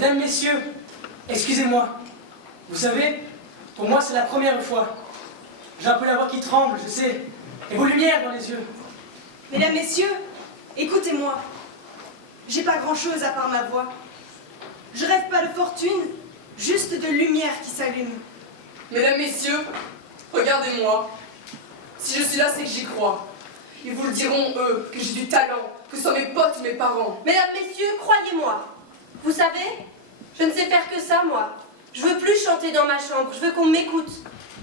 Mesdames, messieurs, excusez-moi. Vous savez, pour moi, c'est la première fois. J'ai un peu la voix qui tremble, je sais, et vos lumières dans les yeux. Mesdames, messieurs, écoutez-moi. J'ai pas grand-chose à part ma voix. Je rêve pas de fortune, juste de lumière qui s'allume. Mesdames, messieurs, regardez-moi. Si je suis là, c'est que j'y crois. Ils vous le diront, eux, que j'ai du talent, que ce sont mes potes ou mes parents. Mesdames, messieurs, croyez-moi. Vous savez, je ne sais faire que ça, moi. Je veux plus chanter dans ma chambre, je veux qu'on m'écoute,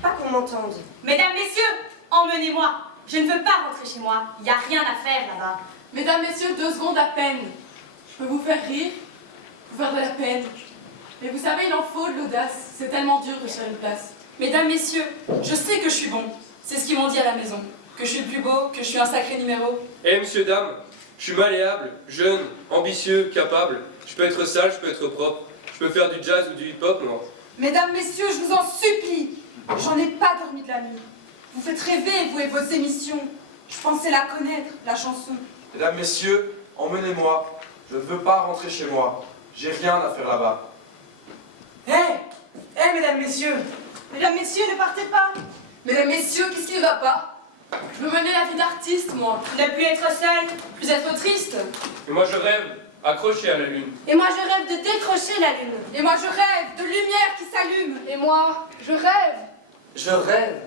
pas qu'on m'entende. Mesdames, messieurs, emmenez-moi. Je ne veux pas rentrer chez moi. Il n'y a rien à faire là-bas. Mesdames, messieurs, 2 secondes à peine. Je peux vous faire rire, vous faire de la peine. Mais vous savez, il en faut de l'audace. C'est tellement dur de faire une place. Mesdames, messieurs, je sais que je suis bon. C'est ce qu'ils m'ont dit à la maison. Que je suis le plus beau, que je suis un sacré numéro. Eh, monsieur, dame, je suis malléable, jeune, ambitieux, capable. Je peux être sale, je peux être propre. Je peux faire du jazz ou du hip-hop, non. Mesdames, messieurs, je vous en supplie. J'en ai pas dormi de la nuit. Vous faites rêver, vous et vos émissions. Je pensais la connaître, la chanson. Mesdames, messieurs, emmenez-moi. Je ne veux pas rentrer chez moi. J'ai rien à faire là-bas. Hé, mesdames, messieurs. Mesdames, messieurs, ne partez pas. Mesdames, messieurs, qu'est-ce qui ne va pas? Je veux mener la vie d'artiste, moi. Ne plus être seul, plus être triste. Et moi, je rêve, accroché à la lune. Et moi, je rêve de décrocher la lune. Et moi, je rêve de lumière qui s'allume. Et moi, je rêve. Je rêve.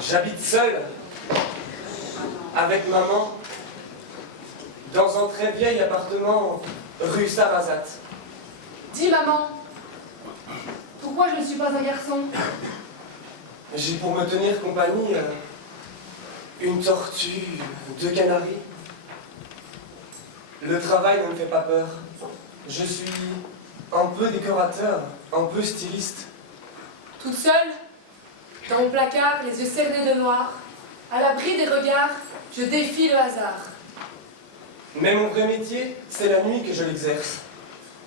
J'habite seul, avec maman, dans un très vieil appartement rue Sarrazat. Dis, maman, pourquoi je ne suis pas un garçon? J'ai pour me tenir compagnie une tortue, 2 canaris. Le travail ne me fait pas peur. Je suis un peu décorateur, un peu styliste. Toute seule, dans mon placard, les yeux cernés de noir, à l'abri des regards, je défie le hasard. Mais mon vrai métier, c'est la nuit que je l'exerce.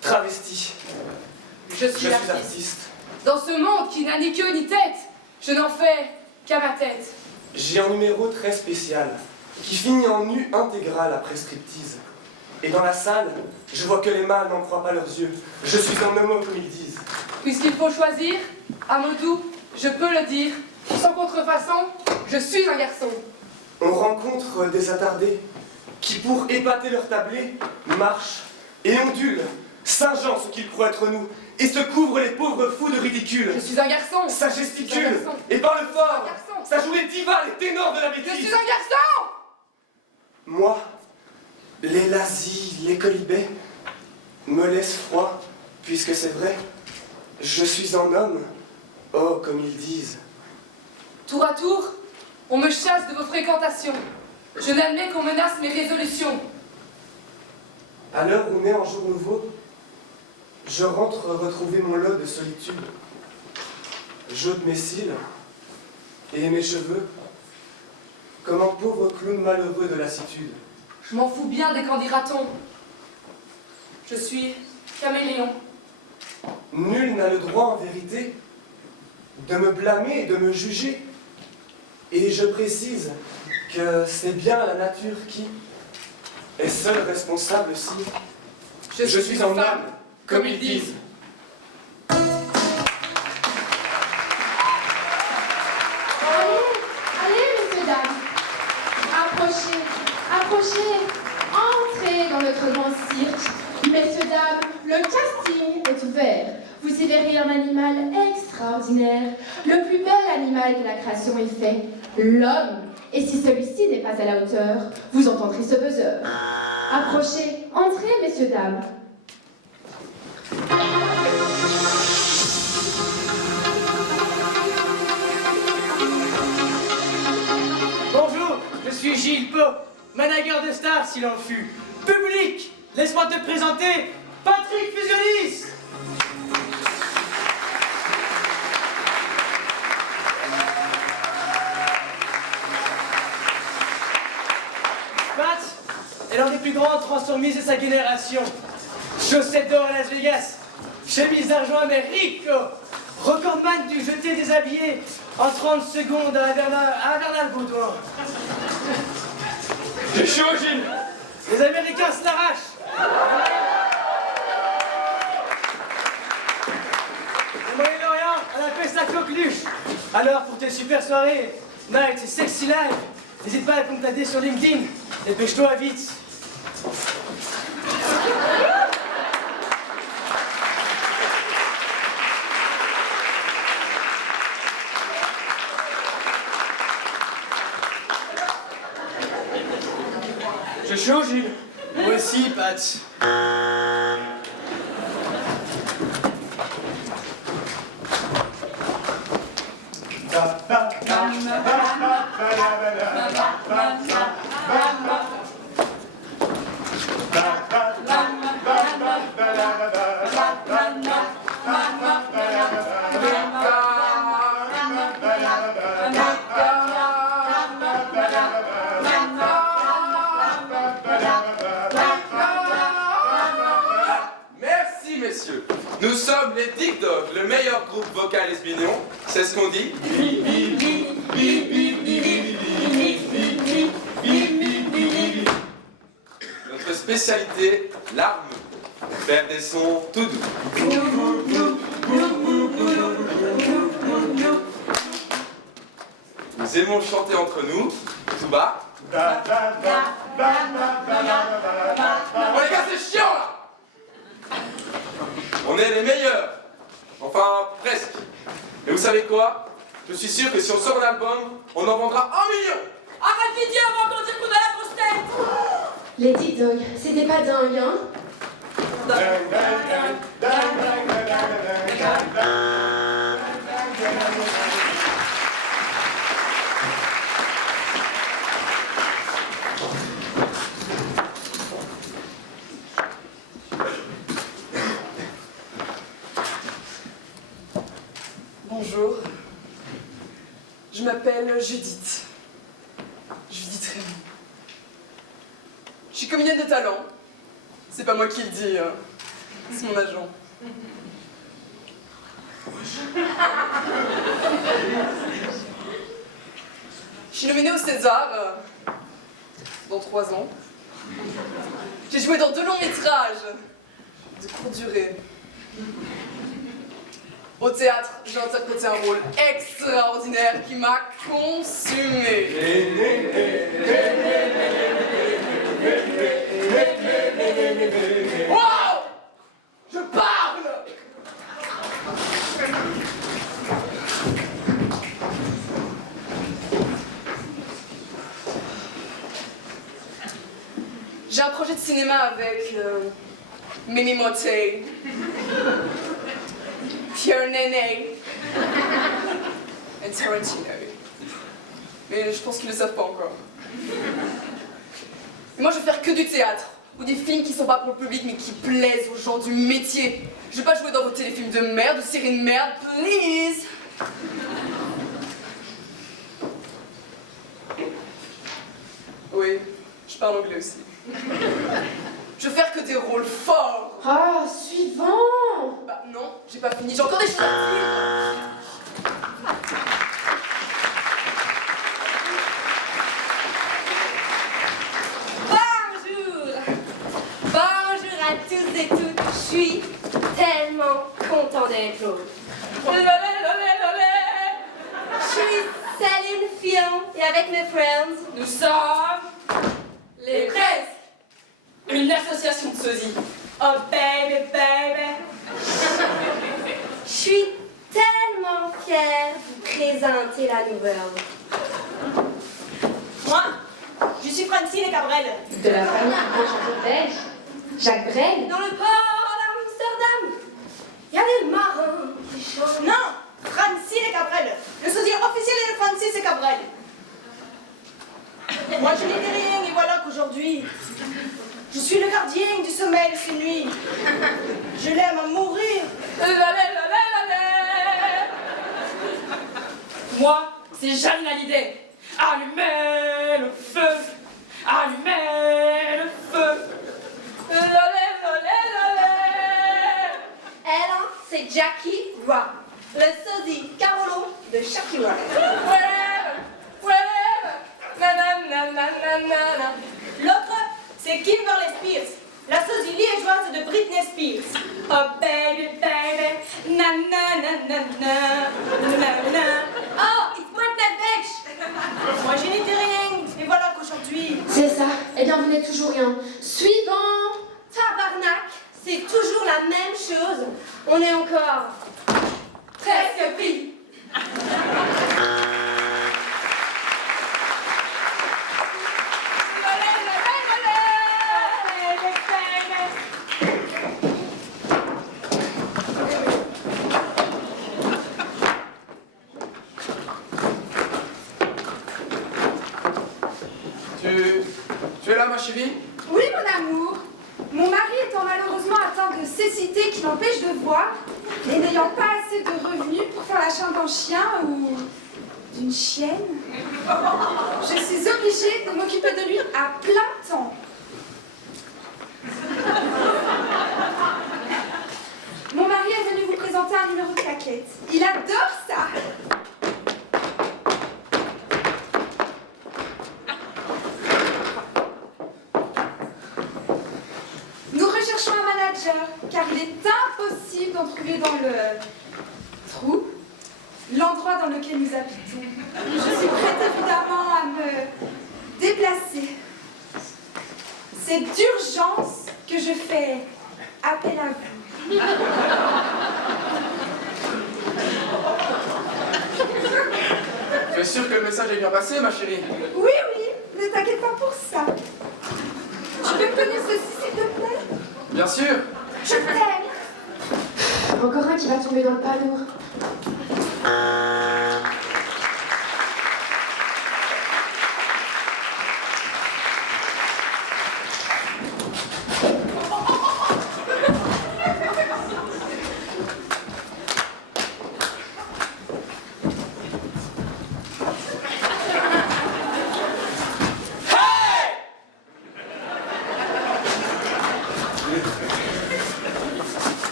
Travesti. Je suis artiste. artiste. Dans ce monde qui n'a ni queue ni tête, je n'en fais qu'à ma tête. J'ai un numéro très spécial, qui finit en nu intégral après striptease. Et dans la salle, je vois que les mâles n'en croient pas leurs yeux. Je suis un homo comme ils disent. Puisqu'il faut choisir, à mots doux, je peux le dire, sans contrefaçon, je suis un garçon. On rencontre des attardés qui, pour épater leur tablé, marchent et ondulent, singeant ce qu'ils croient être nous, et se couvrent les pauvres fous de ridicule. Je suis un garçon. Ça Je suis gesticule un garçon. et parle fort. Je suis un garçon. Ça joue les divas, les ténors de la Je bêtise. suis un garçon. Moi, les lazis, les colibets me laissent froid, puisque c'est vrai, je suis un homme, oh, comme ils disent. Tour à tour, on me chasse de vos fréquentations. Je n'admets qu'on menace mes résolutions. À l'heure où naît un jour nouveau, je rentre retrouver mon lot de solitude. J'ôte mes cils et mes cheveux, comme un pauvre clown malheureux de lassitude. Je m'en fous bien des qu'en dira-t-on. Je suis caméléon. Nul n'a le droit, en vérité, de me blâmer et de me juger. Et je précise que c'est bien la nature qui est seule responsable si je suis un homme, comme ils disent. Allez, messieurs, dames, approchez, approchez, entrez dans notre grand cirque. Messieurs, dames, le casting est ouvert. Vous y verrez un animal extraordinaire, le plus bel animal que la création ait fait, l'homme. Et si celui-ci n'est pas à la hauteur, vous entendrez ce buzzer. Approchez, entrez, messieurs, dames. Bonjour, je suis Gilles Pau, manager de stars s'il en fut. Public, laisse-moi te présenter Patrick Fusionis. Pat est l'un des plus grands transformistes de sa génération. Chaussettes d'or à Las Vegas, chemise d'argent américo, recordman du jeté déshabillé en 30 secondes à Bernard Baudouin. J'ai chaud, Gilles. Les Américains se l'arrachent. Le Moyen-Orient, on appelle ça coqueluche. Alors, pour tes super soirées, night et sexy live, n'hésite pas à me contacter sur LinkedIn. Dépêche-toi vite. J'ai chaud, Gilles. Moi aussi, Pat. Merci, messieurs. Nous sommes les Dick Dogs, le meilleur groupe vocal esbignon. C'est ce qu'on dit. Notre spécialité, l'arme. Faire des sons tout doux. Nous aimons chanter entre nous, tout bas. Bon les gars, c'est chiant là! On est les meilleurs. Enfin, presque. Et vous savez quoi? Je suis sûr que si on sort un album, on en vendra 1 million. Arrête Didier, on va encore dire qu'on a la grosse tête. Les Dick Dogs, c'était pas dingue, hein? Bonjour. Je m'appelle Judith. Judith Raymond. Je suis comédienne de talent. C'est pas moi qui le dis, hein. C'est mon agent. Je suis nominée au César dans 3 ans. J'ai joué dans 2 longs métrages de courte durée. Au théâtre, j'ai interprété un rôle extraordinaire qui m'a consumé. Wow! Je parle! J'ai un projet de cinéma avec Mimi Motet, Pierre Nene et Tarantino. Mais je pense qu'ils ne le savent pas encore. Et moi, je vais faire que du théâtre, ou des films qui sont pas pour le public, mais qui plaisent aux gens du métier. Je vais pas jouer dans vos téléfilms de merde, ou séries de merde, please! Oui, je parle anglais aussi. Je vais faire que des rôles forts. Ah, suivant! Bah non, j'ai pas fini, j'ai encore des choses à dire. Bonjour! Bonjour à tous et toutes. Je suis tellement content d'être là. Je suis Céline Fion et avec mes friends, Nous sommes les Presques, une association de sosies. Oh baby, baby. je suis tellement fière de vous présenter la nouvelle. Moi, je suis Francine Cabrel. De la famille qui vient chanter belge. Jacques Brel. Dans le port d'Amsterdam, il y a des marins qui chantent. Non, Francine Cabrel. Le sosie officiel est Francis Cabrel. Moi, je n'ai rien et voilà qu'aujourd'hui, je suis le gardien du sommeil de ces nuits. Je l'aime à mourir. Moi, c'est Jeanne Hallyday. Allumez le feu, allumez le feu. nanana. L'autre, c'est Kimberly Spears, la sosie liégeoise de Britney Spears. Oh baby, baby, na na na na na. Oh, it's Britney bitch. Moi je n'étais rien, et voilà qu'aujourd'hui... C'est ça. Eh bien, vous n'êtes toujours rien. Suivant. Tabarnak, c'est toujours la même chose. On est encore presque pris. Tu es là, ma chérie? Oui, mon amour. Mon mari étant malheureusement atteint de cécité qui l'empêche de voir, et n'ayant pas assez de revenus pour faire l'achat d'un chien ou d'une chienne, je suis obligée de m'occuper de lui à plein temps. Mon mari est venu vous présenter un numéro de plaquette. Il adore ça. Nous recherchons un manager, car il est impossible d'en trouver dans le trou, l'endroit dans lequel nous habitons. Je suis prête évidemment à me déplacer. C'est d'urgence que je fais appel à vous. Tu es sûre que le message est bien passé, ma chérie? Oui, oui, ne t'inquiète pas pour ça. Tu peux me donner ceci, s'il te plaît? Bien sûr. Je t'aime. Encore un qui va tomber dans le panneau.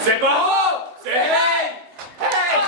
C'est pas haut, c'est hey! Hey!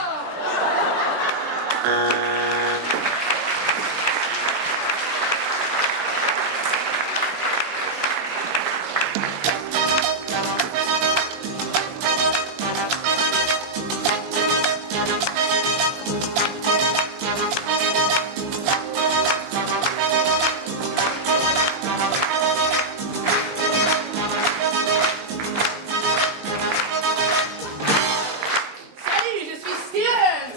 Salut, je suis Steven.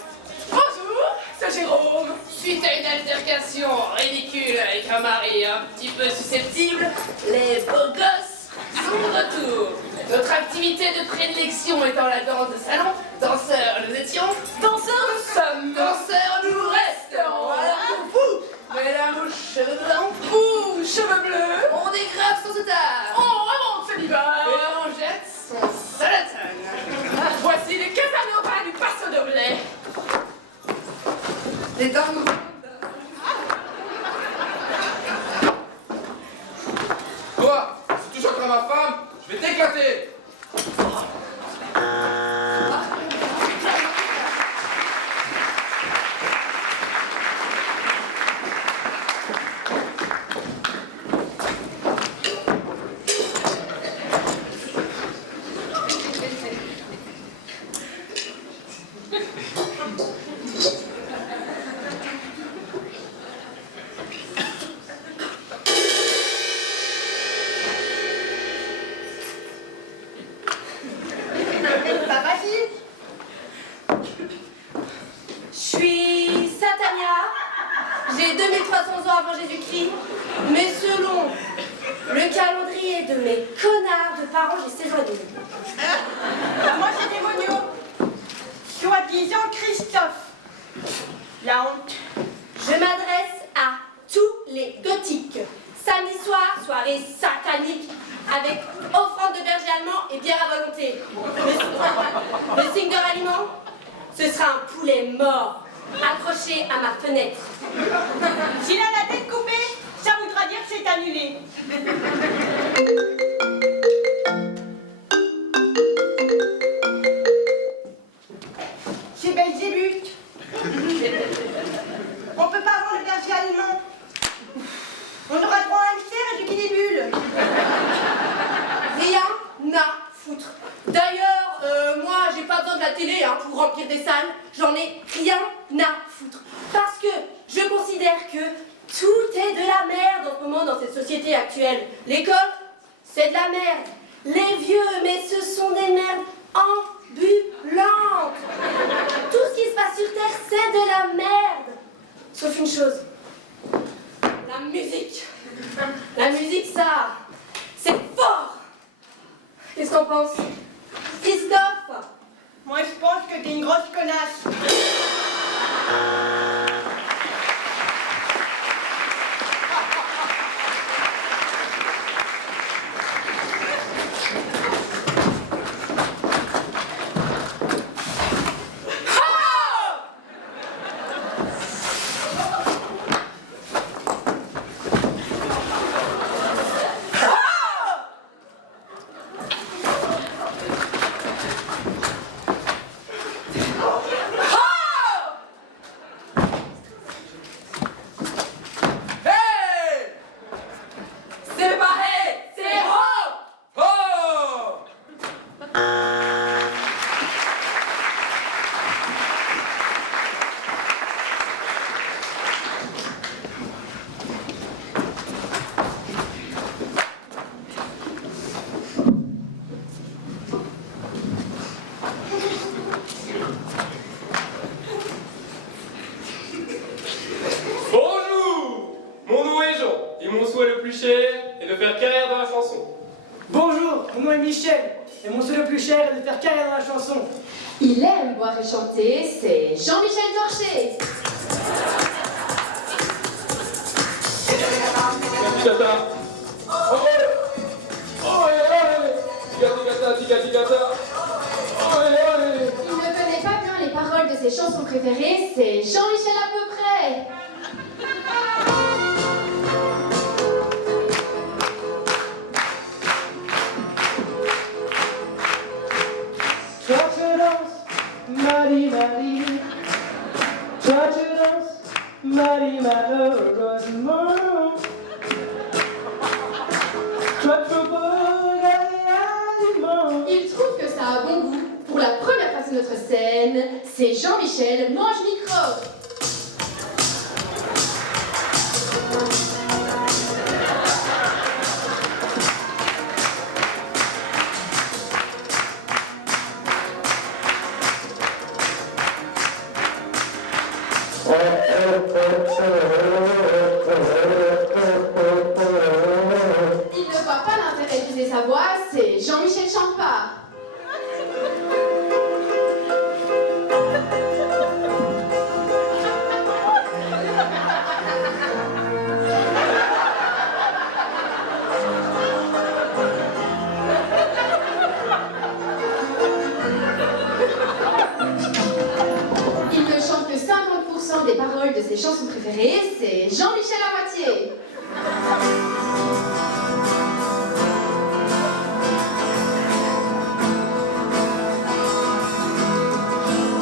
Bonjour, c'est Jérôme. Suite à une altercation ridicule avec un mari un petit peu susceptible, les beaux gosses sont de retour. Notre activité de prédilection étant la danse de salon, danseurs nous étions, danseurs nous sommes, danseurs nous resterons. Alors pour vous, mesdames aux cheveux blancs, vous, cheveux bleus, on dégrave sans se tard, on remonte ce divan et on jette son salatane. Voici les Casanova du Paso Doble. Les dangos. Toi, si tu chanteras ma femme, je vais t'éclater. Je suis Satania, j'ai 2300 ans avant Jésus-Christ, mais selon le calendrier de mes connards de parents, j'ai 16 ans et demi. Moi c'est démonio. Soi-disant Christophe. La honte. Je m'adresse à tous les gothiques. Samedi soir, soirée satanique, avec et bière à volonté. Le signe de ralliement, ce sera un poulet mort, accroché à ma fenêtre. S'il a la tête coupée, ça voudra dire que c'est annulé. C'est Belzébuth. On peut pas avoir le berger allemand. On aura droit à un hamster et du guinée-bulle. Rien à foutre. D'ailleurs, moi, j'ai pas besoin de la télé hein, pour remplir des salles. J'en ai rien à foutre. Parce que je considère que tout est de la merde en ce moment dans cette société actuelle. L'école, c'est de la merde. Les vieux, mais ce sont des merdes ambulantes. Tout ce qui se passe sur Terre, c'est de la merde. Sauf une chose. La musique. La musique, ça, c'est fort. Qu'est-ce qu'on pense? Christophe? Moi, je pense que t'es une grosse connasse. Bonjour, mon nom est Michel, et mon souhait le plus cher est de faire carrière dans la chanson. Il aime boire et chanter, c'est Jean-Michel Torché. Il ne connaît pas bien les paroles de ses chansons préférées, c'est Jean-Michel à peu près. Toi tu danses, Marie, Marie. Toi tu danses, Marie, malheureusement. Toi tu peux regarder aliment. Il trouve que ça a bon goût. Pour la première fois sur notre scène, c'est Jean-Michel Mange Micro. Il ne voit pas l'intérêt d'utiliser sa voix, c'est Jean-Michel Champard. Il ne chante que 50% des paroles de ses chansons préférées, c'est Jean-Michel à moitié.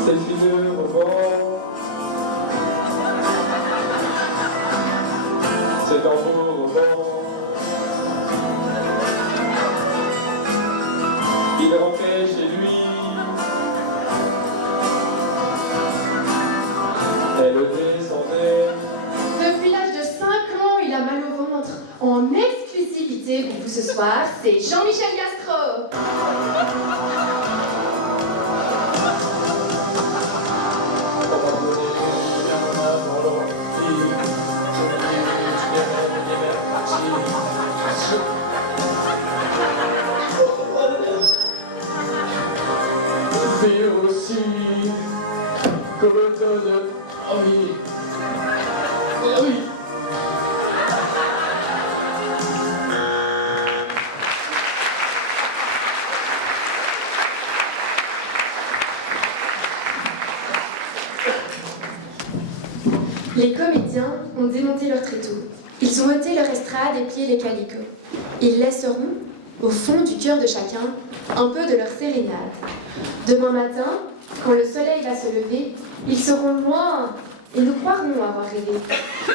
C'est le revend. C'est un beau revend. Il rentrait chez lui. Elle descendait. Depuis l'âge de 5 ans, il a mal au ventre. En exclusivité pour vous ce soir, c'est Jean-Michel Gastro. C'est aussi comme le donne. Ah oui. Ah oui. Les comédiens ont démonté leur tréteau. Ils ont ôté leur estrade et plié les calicots. Ils laisseront, au fond du cœur de chacun, un peu de leur sérénade. Demain matin, quand le soleil va se lever, ils seront loin et nous croirons avoir rêvé.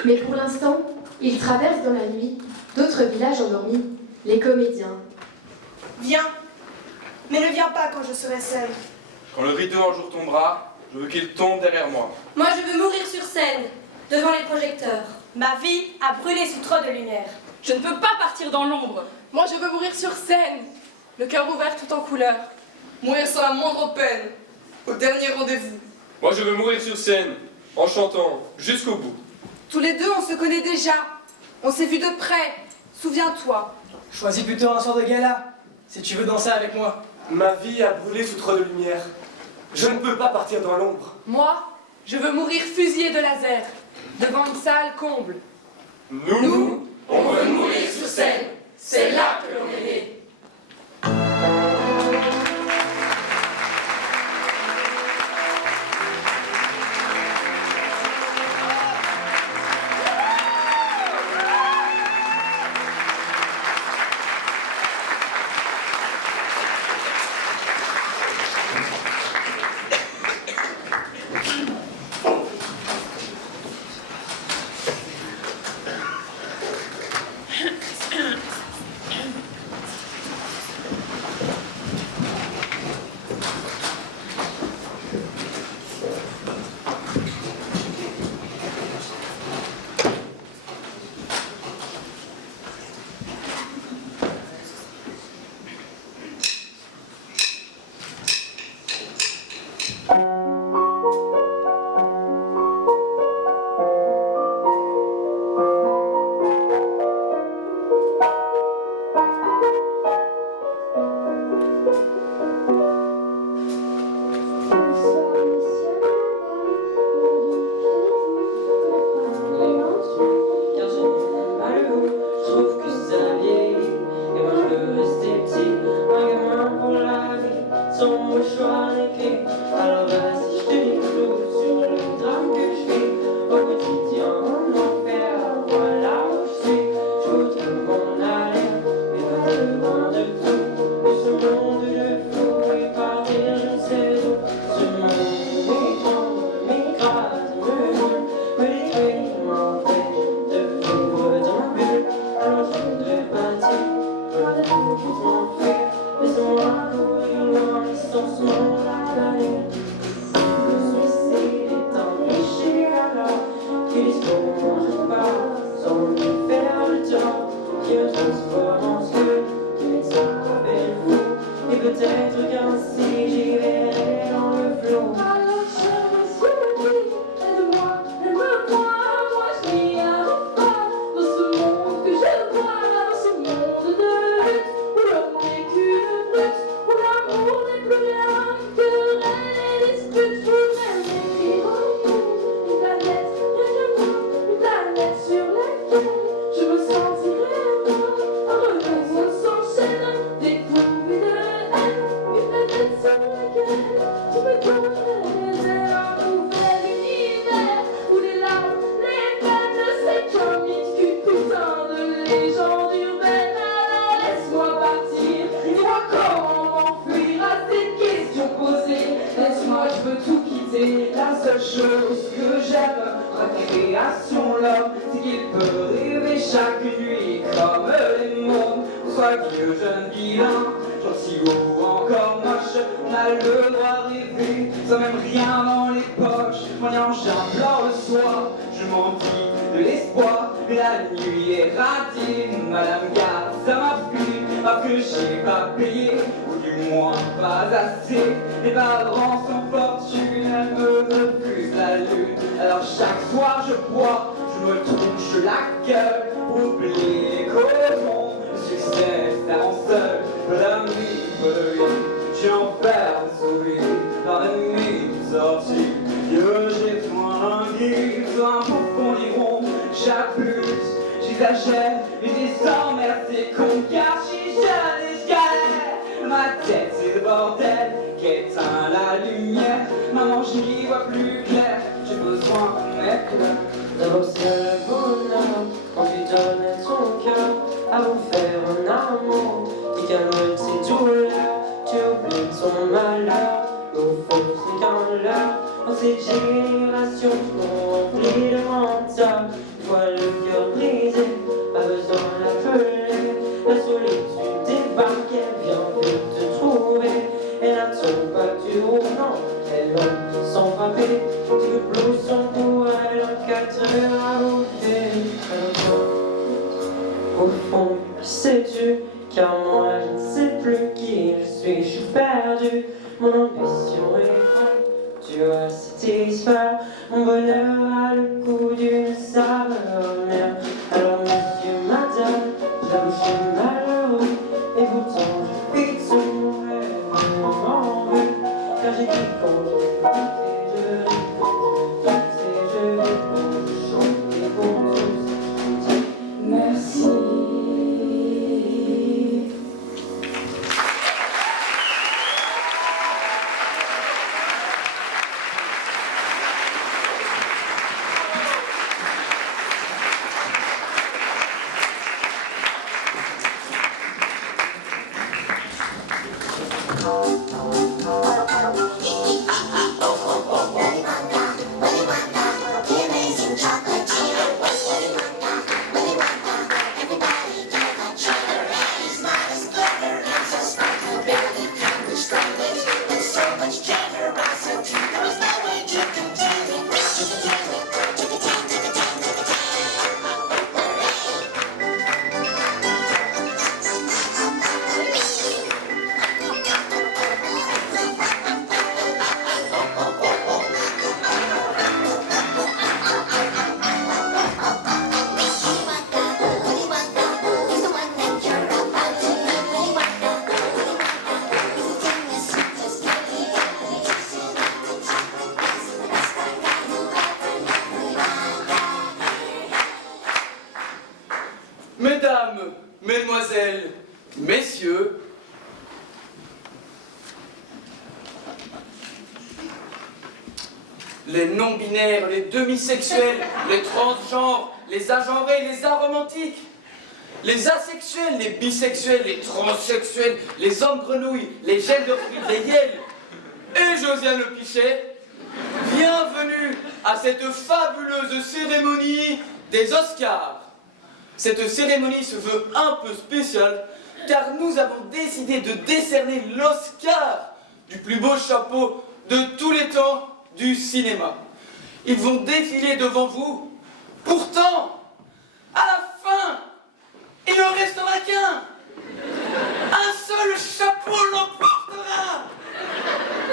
Mais pour l'instant, ils traversent dans la nuit d'autres villages endormis, les comédiens. Viens, mais ne viens pas quand je serai seule. Quand le rideau un jour tombera, je veux qu'il tombe derrière moi. Moi, je veux mourir sur scène, devant les projecteurs. Ma vie a brûlé sous trop de lumière. Je ne peux pas partir dans l'ombre. Moi, je veux mourir sur scène, le cœur ouvert tout en couleurs. Mourir sans la moindre peine, au dernier rendez-vous. Moi, je veux mourir sur scène, en chantant, jusqu'au bout. Tous les deux, on se connaît déjà. On s'est vus de près. Souviens-toi. Choisis plutôt un soir de gala, si tu veux danser avec moi. Ma vie a brûlé sous trop de lumière. Je ne peux pas partir dans l'ombre. Moi, je veux mourir fusillé de laser, devant une salle comble. Nous, On veut mourir sur scène, c'est là que l'on est né. Maman, je n'y vois plus clair, j'ai besoin d'un éclair. calmes tes douleurs, tu oublies ton malheur. Au fond, c'est qu'un leurre. Dans cette génération remplie de menteurs, vois le cœur brisé, pas besoin d'appeler. La solitude débarque, elle vient de te trouver. Elle n'attend pas que tu non, elle va s'en frapper. Tu veux plus son pour elle en 4 heures à ouvrir. Au fond, qui sais-tu? Car moi je ne sais plus qui je suis perdu. Mon ambition est grande, tu vas satisfaire. Mon bonheur a le goût d'une saveur mère. Alors monsieur, madame, j'avoue je suis malheureux. Et pourtant je fixe mon rêve, m'en veux. Car j'ai dit quand je doute et je ris quand je doute et je vis quand je chante et pour tous je dis merci. Mesdames, mesdemoiselles, messieurs, les non-binaires, les demisexuels, les transgenres, les agenrés, les aromantiques, les asexuels, les bisexuels, les transsexuels, les hommes grenouilles, les genderfluides, les yels et Josiane Le Pichet, bienvenue à cette fabuleuse cérémonie des Oscars. Cette cérémonie se veut un peu spéciale car nous avons décidé de décerner l'Oscar du plus beau chapeau de tous les temps du cinéma. Ils vont défiler devant vous. Pourtant, à la fin, il ne restera qu'un. Un seul chapeau l'emportera.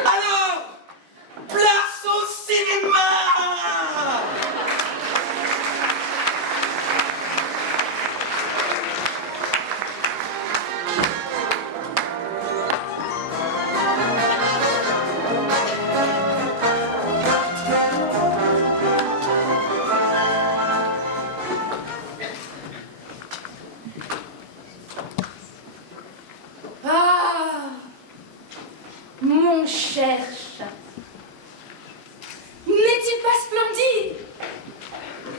Alors, place au cinéma! Ah, mon cher chat, n'est-il pas splendide?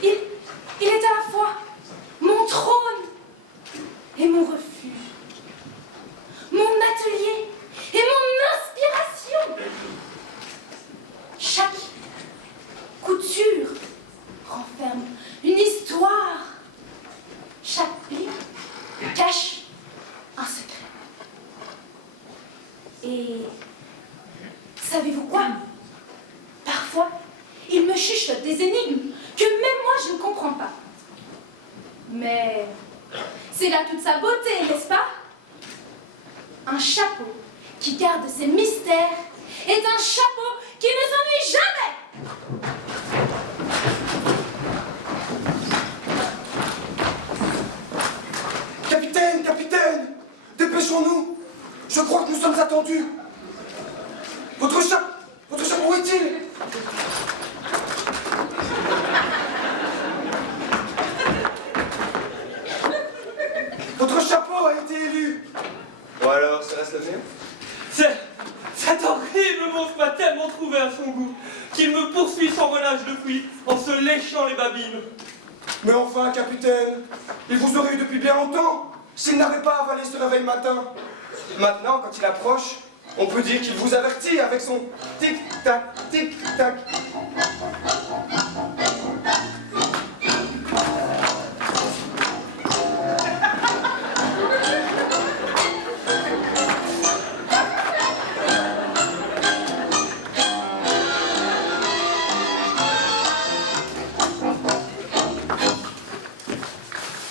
Il est à la fois mon trône et mon refuge, mon atelier et mon inspiration. Chaque couture renferme une histoire, chaque pli cache un secret. Et savez-vous quoi? Parfois, il me chuchote des énigmes que même moi je ne comprends pas. Mais c'est là toute sa beauté, n'est-ce pas? Un chapeau qui garde ses mystères est un chapeau qui ne s'ennuie jamais. Capitaine, capitaine, dépêchons-nous. Je crois que nous sommes attendus. Votre chapeau, où est-il? Votre chapeau a été élu. Bon alors, ça reste le mien? Cet horrible monstre m'a tellement trouvé à son goût qu'il me poursuit sans relâche depuis en se léchant les babines. Mais enfin, capitaine, il vous aurait eu depuis bien longtemps s'il n'avait pas avalé ce réveil matin. Maintenant, quand il approche, on peut dire qu'il vous avertit avec son tic-tac, tic-tac.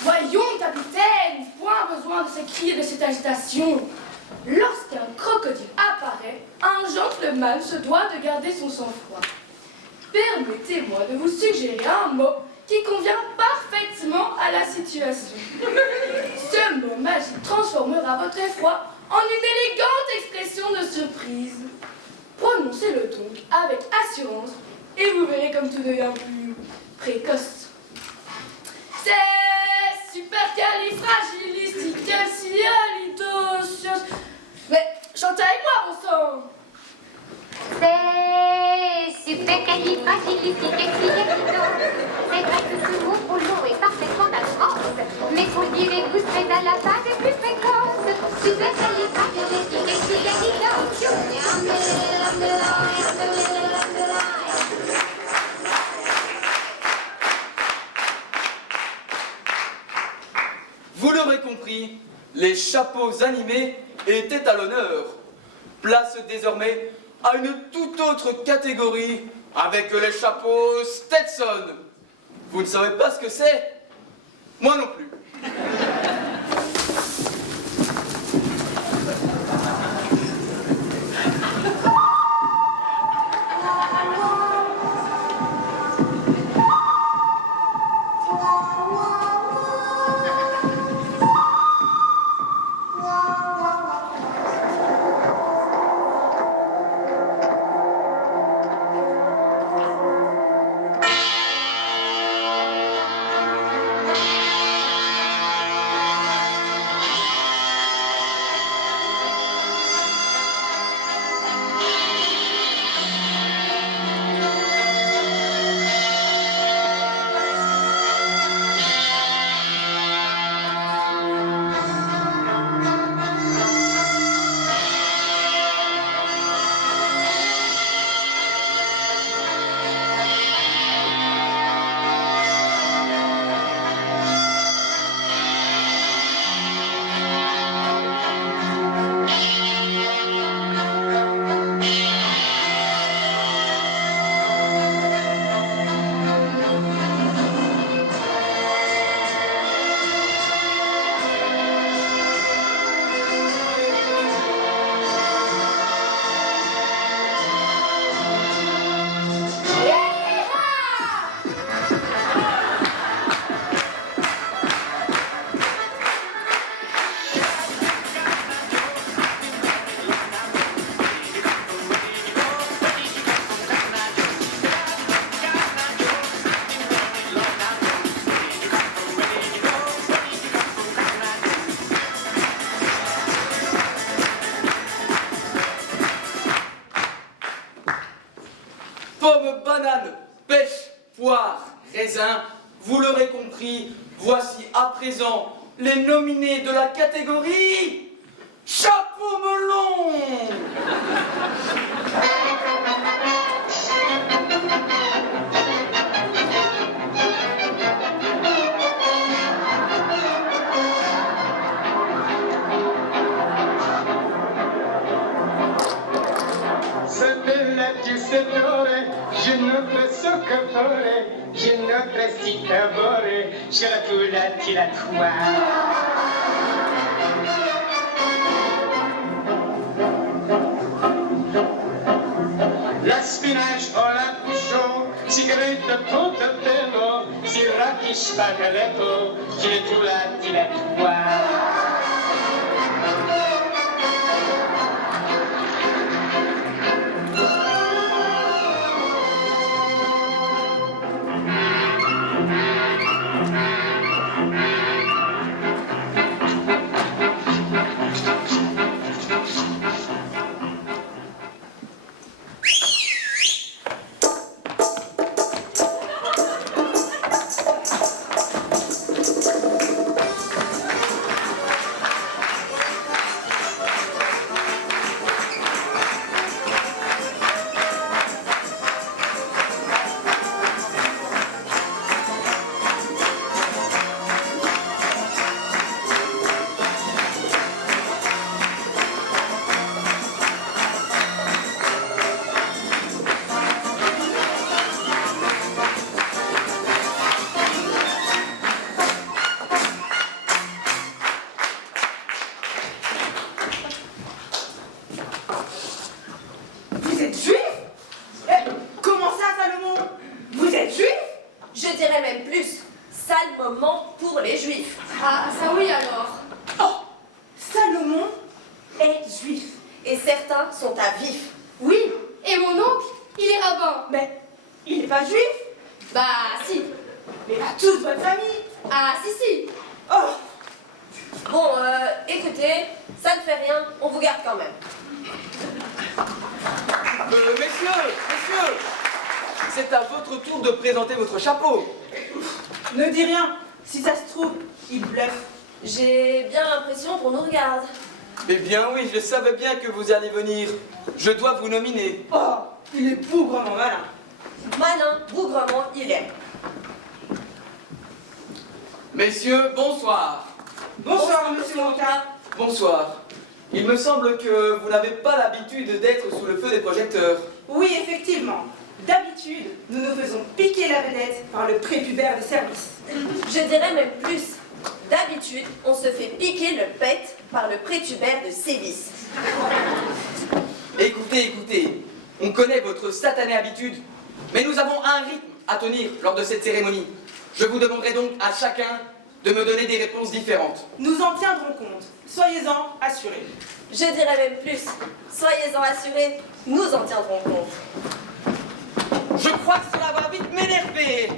Voyons, capitaine, point besoin de ces cris et de cette agitation. Lorsqu'un crocodile apparaît, un gentleman se doit de garder son sang-froid. Permettez-moi de vous suggérer un mot qui convient parfaitement à la situation. Ce mot magique transformera votre effroi en une élégante expression de surprise. Prononcez-le donc avec assurance et vous verrez comme tout devient plus précoce. C'est supercalifragilisticexpialidocious. Mais chantez avec moi, bon sang! C'est supercalifragilisticexpialidocious. C'est vrai que ce mot trop long est parfaitement atroce, mais qu'on dirait vous serez à la phase plus précoce. Vous l'aurez compris, les chapeaux animés étaient à l'honneur. Place désormais à une toute autre catégorie avec les chapeaux Stetson. Vous ne savez pas ce que c'est? Moi non plus. Pommes, bananes, pêche, poire, raisin, vous l'aurez compris, voici à présent les nominés de la catégorie Chapeau melon. La spinach o la pușo, cigarettă toată pelo, sirachi spaghetto, chiletula tiletua. certains sont à vif. Oui, et mon oncle, il est rabbin. Mais il n'est pas juif? Bah, si. Mais pas toute votre famille. Ah, si. Oh, Bon, écoutez, ça ne fait rien, on vous garde quand même. Messieurs, c'est à votre tour de présenter votre chapeau. ne dis rien. Si ça se trouve, il bluffe. J'ai bien l'impression qu'on nous regarde. Eh bien oui, je savais bien que vous alliez venir. Je dois vous nominer. Oh, il est bougrement malin. Malin, bougrement, il est. Messieurs, bonsoir. Bonsoir, monsieur Monta. Bonsoir. Il me semble que vous n'avez pas l'habitude d'être sous le feu des projecteurs. Oui, effectivement. D'habitude, nous nous faisons piquer la vedette par le prépubère de service. Je dirais même plus. D'habitude, on se fait piquer le pet par le prétubère de sévice. Écoutez, on connaît votre satanée habitude, mais nous avons un rythme à tenir lors de cette cérémonie. Je vous demanderai donc à chacun de me donner des réponses différentes. Nous en tiendrons compte. Soyez-en assurés. Je dirais même plus. Soyez-en assurés, nous en tiendrons compte. Je crois que cela va vite m'énerver.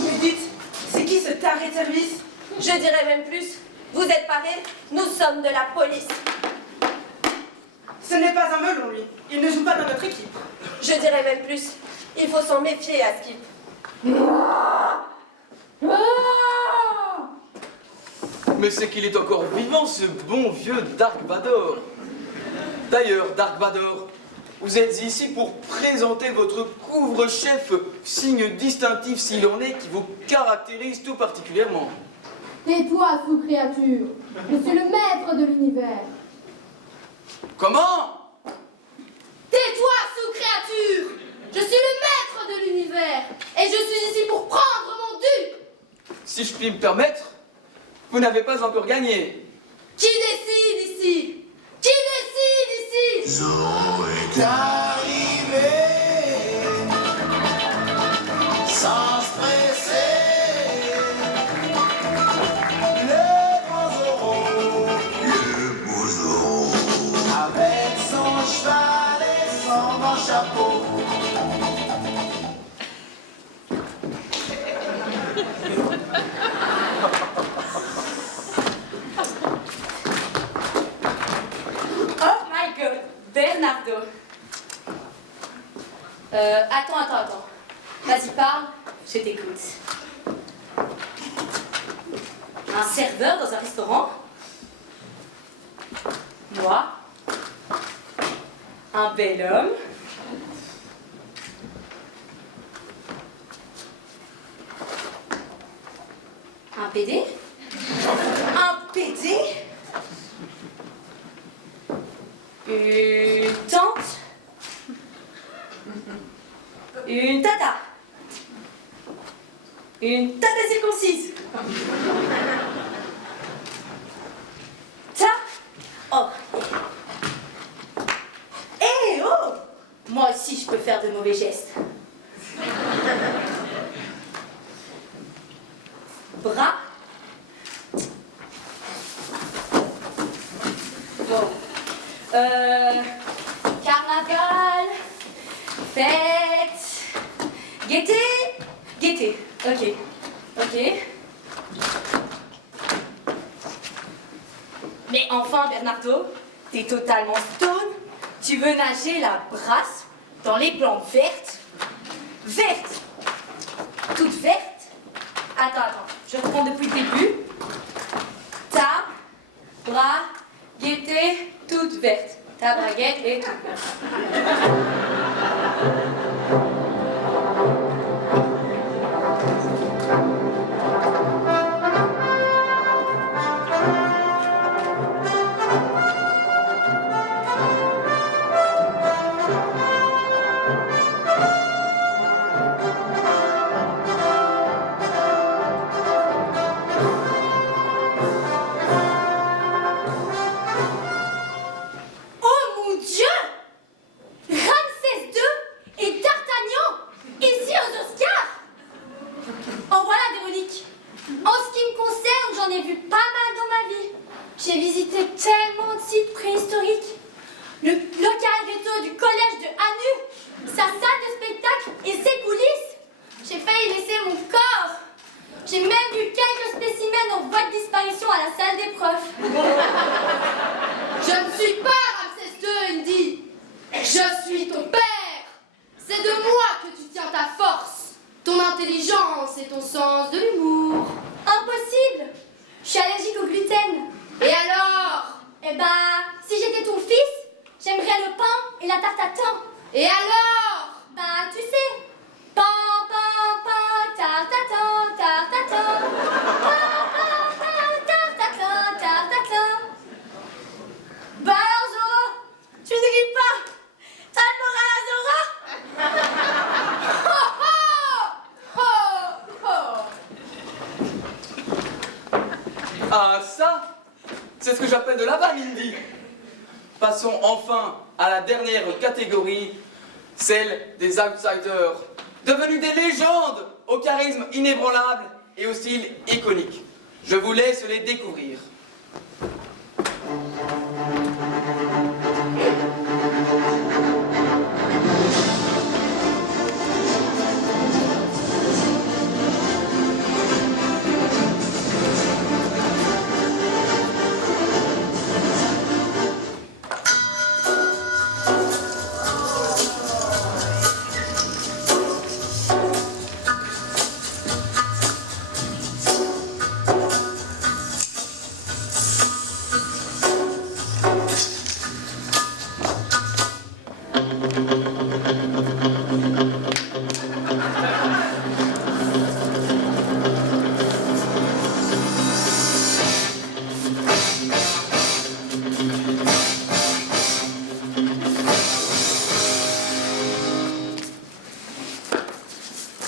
Mais dites, c'est qui ce taré de service? Je dirais même plus. Vous êtes parés, nous sommes de la police. Ce n'est pas un melon, lui. Il ne joue pas dans notre équipe. Je dirais même plus. Il faut s'en méfier à Skip. Mais c'est qu'il est encore vivant, ce bon vieux Dark Vador. D'ailleurs, Dark Vador, vous êtes ici pour présenter votre couvre-chef, signe distinctif s'il en est, qui vous caractérise tout particulièrement. Tais-toi, sous-créature. Je suis le maître de l'univers. Comment? Tais-toi, sous-créature. Je suis le maître de l'univers. Et je suis ici pour prendre mon dû. Si je puis me permettre, vous n'avez pas encore gagné. Qui décide ici? Qui décide ici? Zo est arrivé sans stresser. Le beau Zorro, avec son cheval et son grand chapeau. Oh my god, Bernardo. Attends. Vas-y, parle, je t'écoute. Un serveur dans un restaurant? Moi? Un bel homme? Un PD? Un PD? Une tante? Une tata? Une tata circoncise? Ça? Oh! Eh oh! Moi aussi je peux faire de mauvais gestes. Bras? Bon. Carnaval, fête, gaieté, ok. Mais enfin, Bernardo, t'es totalement stone. Tu veux nager la brasse dans les plantes vertes? Vertes! Toutes vertes? Attends, je reprends depuis le début. Ta, bras, gaieté, toute verte. Ta braguette est toute verte. la salle des profs. Je ne suis pas Ramsès II, Indy. Je suis ton père. C'est de moi que tu tiens ta force, ton intelligence et ton sens de l'humour. Impossible. Je suis allergique au gluten. Et alors? Eh ben, si j'étais ton fils, j'aimerais le pain et la tarte à thym. Et alors? Ben, tu sais. Pain, pain, pain, tarte à thym, tarte à thym. Pain, pain, pain, tarte à thym, tarte à thym. Ben alors, Zora, tu ne ris pas. T'as le moral à Zora? Ah, ça, c'est ce que j'appelle de la vanne, Indy. Passons enfin à la dernière catégorie, celle des outsiders, devenus des légendes au charisme inébranlable et au style iconique. Je vous laisse les découvrir.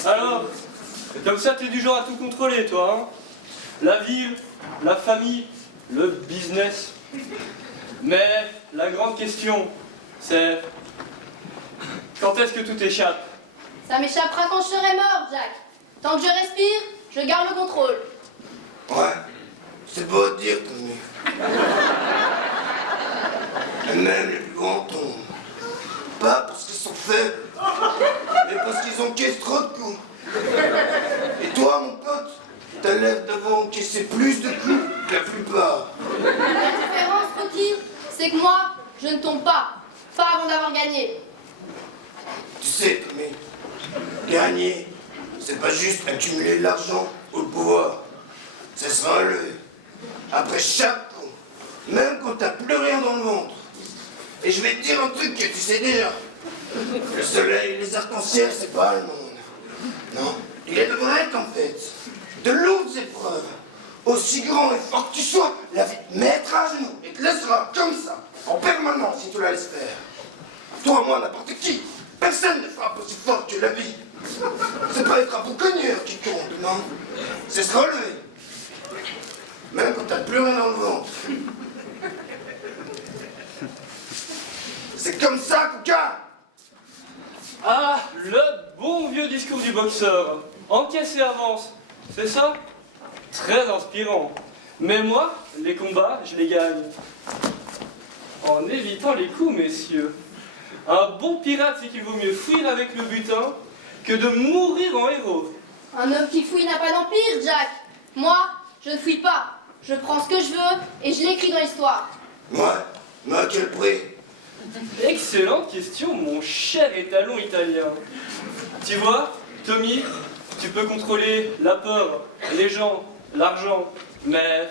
Alors, comme ça, t'es du genre à tout contrôler, toi, hein? La ville, la famille, le business. Mais la grande question, c'est quand est-ce que tout échappe? Ça m'échappera quand je serai mort, Jack. Tant que je respire, je garde le contrôle. Ouais, c'est beau à dire, Tommy. Et même les plus grands tombent. Pas parce qu'ils sont faibles, mais parce qu'ils encaissent trop de coups. Et toi, mon pote, ta lèvre devant encaisser plus de coups que la plupart. La différence, Rocky, c'est que moi, je ne tombe pas. Pas avant d'avoir gagné. Tu sais, Tommy, gagner, c'est pas juste accumuler l'argent ou le pouvoir. C'est se relever. Après chaque coup, même quand t'as plus rien dans le ventre. Et je vais te dire un truc que tu sais déjà. Le soleil, les arcs-en-ciel, c'est pas le monde. Non, il est de vrai en fait. De lourdes épreuves. Aussi grand et fort que tu sois, la vie te mettra à genoux et te laissera comme ça, en permanence si tu la laisses faire. Toi, moi, n'importe qui. Personne ne frappe aussi fort que la vie. C'est pas être un boucanière qui compte, non. C'est se relever. Même quand t'as plus rien dans le ventre. C'est comme ça, Kouka. Ah, le bon vieux discours du boxeur. Encaisse et avance. C'est ça? Très inspirant. Mais moi, les combats, je les gagne. En évitant les coups, messieurs. Un bon pirate, c'est qu'il vaut mieux fuir avec le butin que de mourir en héros. Un homme qui fouille n'a pas d'empire, Jack. Moi, je ne fouille pas. Je prends ce que je veux et je l'écris dans l'histoire. Moi, à quel prix? Excellente question, mon cher étalon italien. Tu vois, Tommy, tu peux contrôler la peur, les gens, l'argent, mais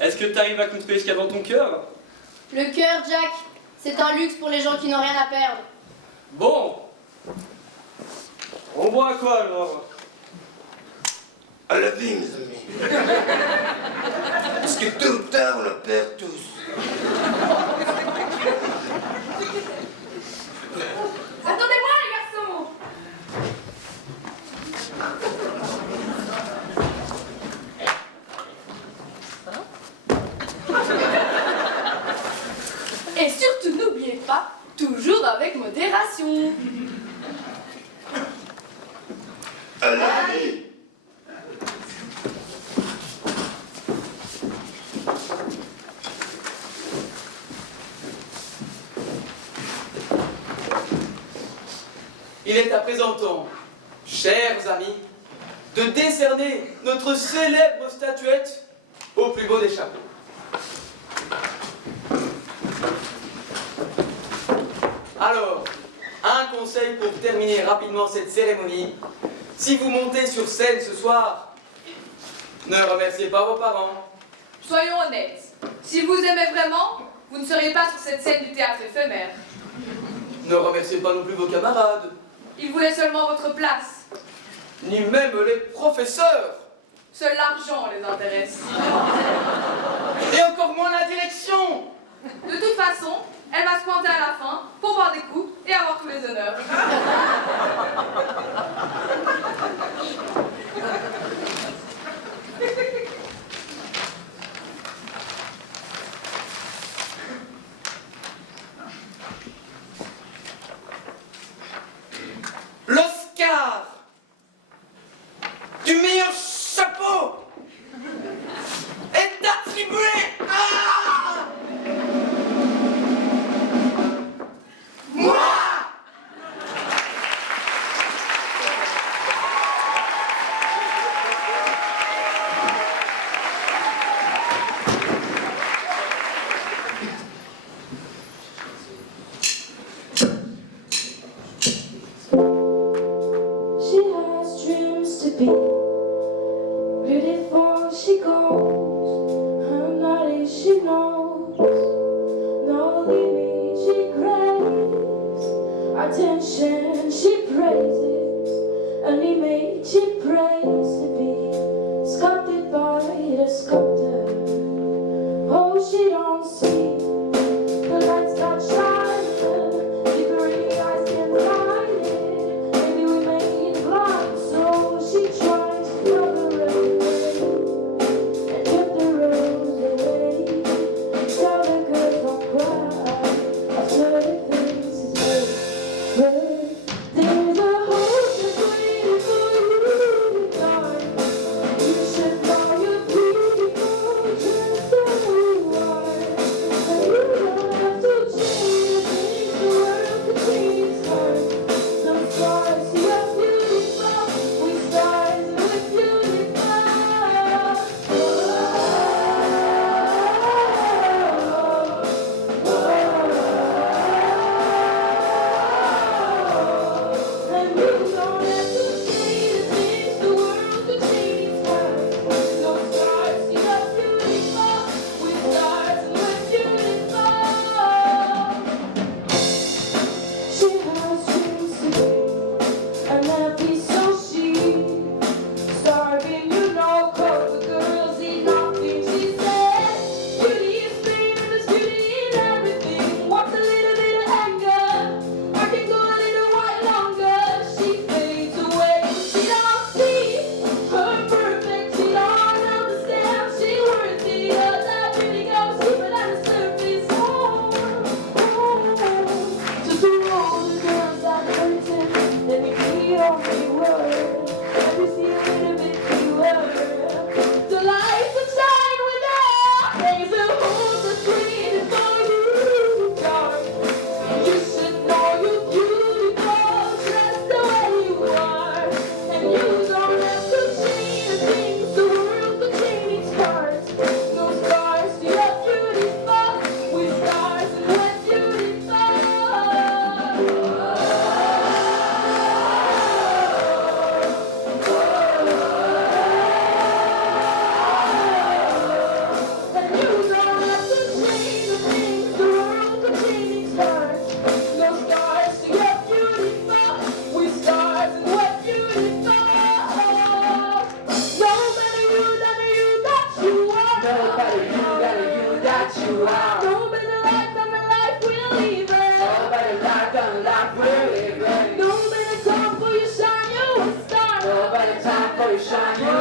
est-ce que tu arrives à contrôler ce qu'il y a dans ton cœur? Le cœur, Jack, c'est un luxe pour les gens qui n'ont rien à perdre. Bon. On boit à quoi alors? À la vie, mes amis. Parce que tôt ou tard, on la perd tous. Attendez-moi, les garçons! Et surtout, n'oubliez pas, toujours avec modération. À la vie. Il est à présent temps, chers amis, de décerner notre célèbre statuette au plus beau des chapeaux. Alors, un conseil pour terminer rapidement cette cérémonie. Si vous montez sur scène ce soir, ne remerciez pas vos parents. Soyons honnêtes. Si vous aimez vraiment, vous ne seriez pas sur cette scène du théâtre éphémère. Ne remerciez pas non plus vos camarades. Ils voulaient seulement votre place. Ni même les professeurs. Seul l'argent les intéresse. Et encore moins la direction. De toute façon, elle va se pointer à la fin pour boire des coups et avoir tous les honneurs. L'Oscar du meilleur chapeau est attribué à moi. She has dreams to be beautiful. She goes, I'm naughty, she knows. No limit, she craves attention, she praises. An image she prays to be sculpted by the sculptor. Oh, she don't see the lights start shining, flickering eyes can't find it. Maybe we made it blind, so she tries to throw the rain away and kept the rose away. Tell the girls don't cry after the things is over. There's a hope that's waiting for you, darling. You should know you're beautiful just the way you are. And you don't have to change things, the world could change its heart. No scars, you're beautiful. We stars and we're beautiful. And you don't have to change things, the world could change its heart. No scars, you're beautiful. We stars and we're beautiful. She has dreams to be an happy so she starving, you know, 'cause the girls eat nothing. She said, beauty is famous, beauty in everything. What's a little bit of anger? I can go a little while longer. She fades away, she don't see her perfect. She don't understand she worthy of that beauty goes deeper than the surface. Oh, so to all the girls that hurting, let me be your only word. Let me see a little bit fewer. The lights will shine without. There's a hope that's waiting for you, darling. You should know you're beautiful just the way you are. And you don't have to change things, the world could change its heart. No scars, you're beautiful. We stars and we're beautiful. And you don't have to change things, the world could change its heart. No scars, you're beautiful. We stars and we're beautiful. No matter you that you are. No matter you that you are. No matter life than the life we're living. No matter life than the life we're living. No matter time for you shine, you're a star. No matter time for you shine, you're